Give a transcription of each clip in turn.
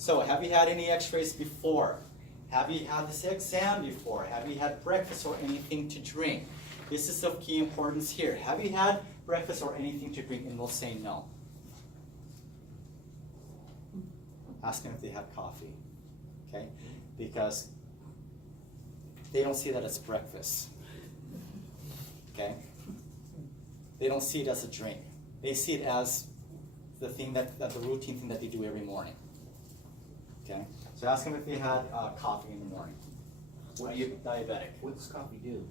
So have you had any x-rays before? Have you had this exam before? Have you had breakfast or anything to drink? This is of key importance here. Have you had breakfast or anything to drink? And they'll say no. Ask them if they have coffee, okay? Because they don't see that as breakfast, okay? They don't see it as a drink. They see it as the thing the routine thing that they do every morning, okay? So ask them if they had coffee in the morning. What are you diabetic? What does coffee do?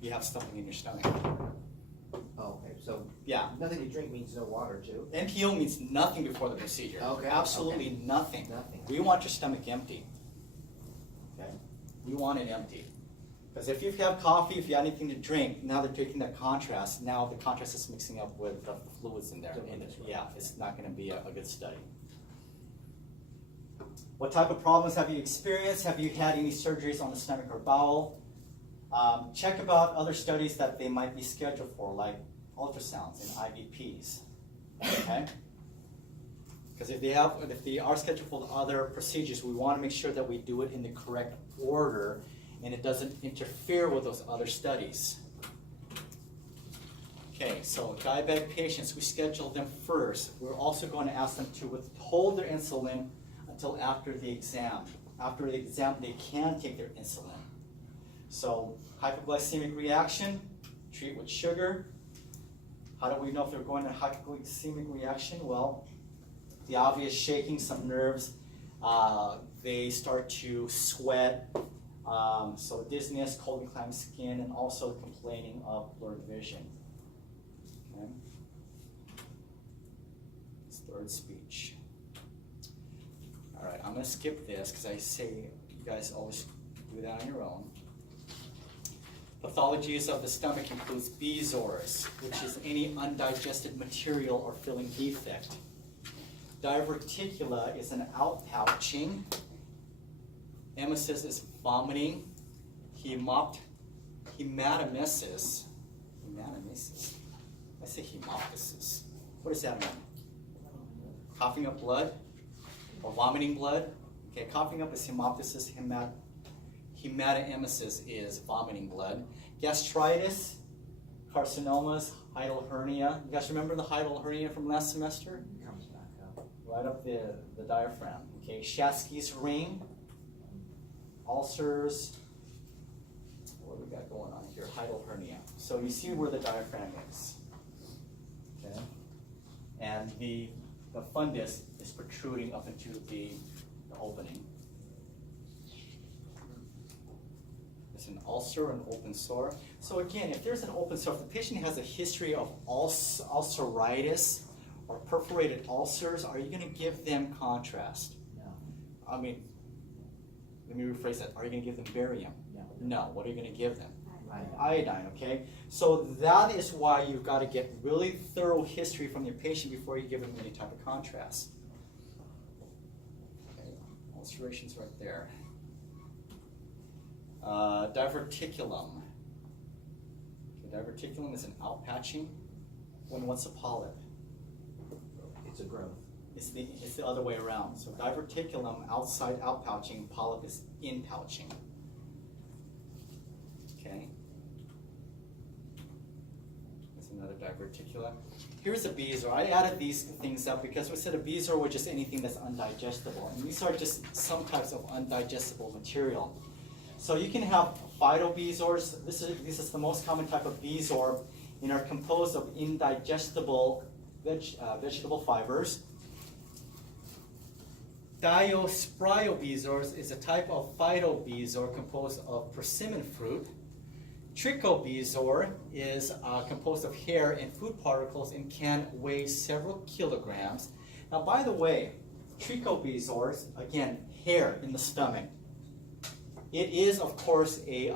You have something in your stomach. Oh, okay. So Yeah. nothing to drink means no water too. NPO means nothing before the procedure. Okay. Absolutely Okay. nothing. Nothing. We want your stomach empty. Okay? We want it empty. Because if you have coffee, if you have anything to drink, now they're taking that contrast. Now the contrast is mixing up with the fluids in there. And yeah, it's not going to be a good study. What type of problems have you experienced? Have you had any surgeries on the stomach or bowel? Check about other studies that they might be scheduled for, like ultrasounds and IVPs. Okay? Because if they are scheduled for other procedures, we want to make sure that we do it in the correct order and it doesn't interfere with those other studies. Okay, so diabetic patients, we schedule them first. We're also going to ask them to withhold their insulin until after the exam. After the exam, they can take their insulin. So hypoglycemic reaction, treat with sugar. How do we know if they're going to hypoglycemic reaction? Well, the obvious shaking, some nerves, they start to sweat, so dizziness, cold and clammy skin, and also complaining of blurred vision. Okay. Slurred speech. All right, I'm going to skip this because I say you guys always do that on your own. Pathologies of the stomach includes Bezoars, which is any undigested material or filling defect. Diverticula is an outpouching. Emesis is vomiting. Hematemesis. I say hemoptysis. What does that mean? Coughing up blood or vomiting blood. Okay, coughing up is hemoptysis. Hematemesis is vomiting blood. Gastritis, carcinomas, hiatal hernia. You guys remember the hiatal hernia from last semester? It comes back up. Right up the diaphragm. Okay, Schatzki's ring, ulcers. What do we got going on here? Hiatal hernia. So you see where the diaphragm is. Okay, and the fundus is protruding up into the opening. An ulcer, an open sore. So again, if there's an open sore, if the patient has a history of ulceritis or perforated ulcers, are you going to give them contrast? No. I mean, let me rephrase that. Are you going to give them barium? No. No. What are you going to give them? Iodine. Iodine, okay? So that is why you've got to get really thorough history from your patient before you give them any type of contrast. Okay, ulcerations right there. Diverticulum. Okay, diverticulum is an outpatching. What's a polyp? It's a growth. It's the other way around. So diverticulum, outside outpouching, polyp is inpouching. Okay. There's another diverticula. Here's a Bezoar. I added these things up because we said a Bezoar was just anything that's undigestible. And these are just some types of undigestible material. So you can have phytobezoars. This is the most common type of bezoar, and are composed of indigestible vegetable fibers. Diospryiobezoars is a type of phytobezoar composed of persimmon fruit. Trichobezoar is composed of hair and food particles and can weigh several kilograms. Now, by the way, trichobezoars, again, hair in the stomach. It is, of course, a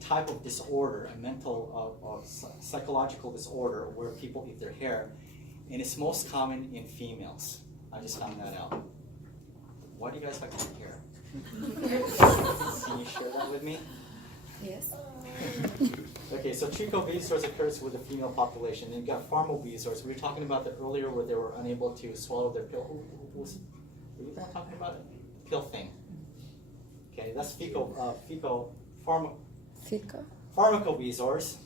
type of disorder, a mental or psychological disorder where people eat their hair, and it's most common in females. I just found that out. Why do you guys like to eat hair? Can you share that with me? Yes. Okay, so trichobezoars occurs with the female population. And you've got pharmabezoars. We were talking about that earlier where they were unable to swallow their pill. Who was You know what I'm talking about? Pill thing. Okay, that's pharmacobezoars.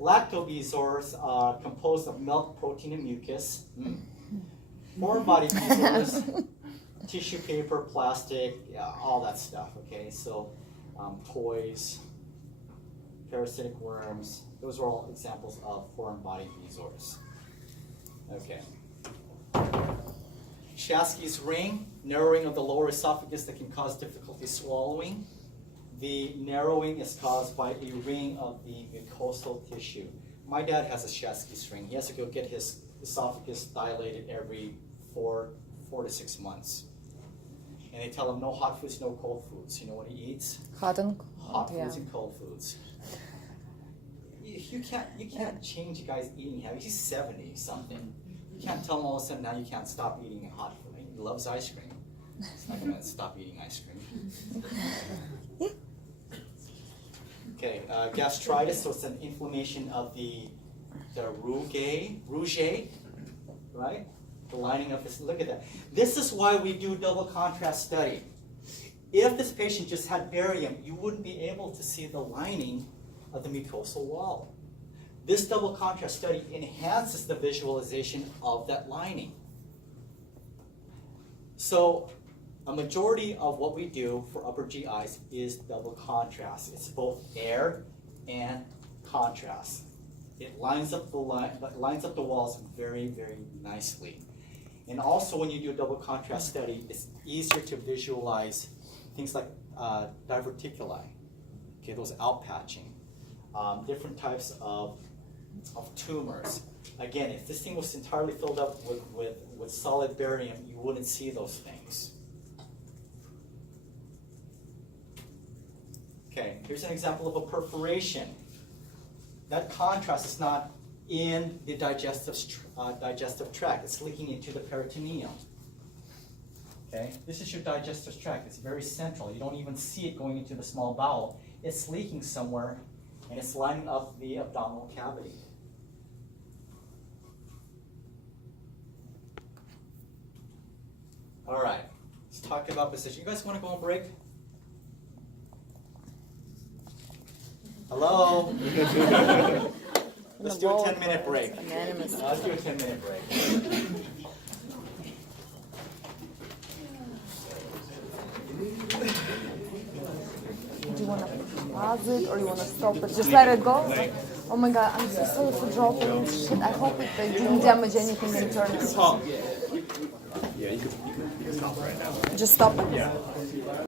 Lactobezoars are composed of milk, protein, and mucus. Foreign body bezoars, tissue paper, plastic, yeah, all that stuff. Okay, so toys, parasitic worms, those are all examples of foreign body bezoars. Okay. Chasky's ring, narrowing of the lower esophagus that can cause difficulty swallowing. The narrowing is caused by a ring of the mucosal tissue. My dad has a Chasky's ring. He has to go get his esophagus dilated every 4 to 6 months. And they tell him no hot foods, no cold foods. You know what he eats? Hot and Hot yeah. foods and cold foods. You can't change a guy's eating habits. He's 70 something. You can't tell him all of a sudden now you can't stop eating hot food. He loves ice cream. He's not going to stop eating ice cream. Okay, gastritis, so it's an inflammation of the rugae, right? The lining of this, look at that. This is why we do double contrast study. If this patient just had barium, you wouldn't be able to see the lining of the mucosal wall. This double contrast study enhances the visualization of that lining. So a majority of what we do for upper GIs is double contrast. It's both air and contrast. It lines up the walls very, very nicely. And also when you do a double contrast study, it's easier to visualize things like diverticuli, okay, those outpatching, different types of tumors. Again, if this thing was entirely filled up with solid barium, you wouldn't see those things. Okay, here's an example of a perforation. That contrast is not in the digestive tract. It's leaking into the peritoneum. Okay, this is your digestive tract. It's very central. You don't even see it going into the small bowel. It's leaking somewhere, and it's lining up the abdominal cavity. All right, let's talk about position. You guys want to go on break? Hello? Let's do a 10-minute break. Let's do a 10-minute break. Do you want to pause it or you want to stop it? Just let it go? Oh my god, I'm so sorry for dropping shit. I hope they didn't damage anything internally. Yeah, you can stop right now. Just stop it.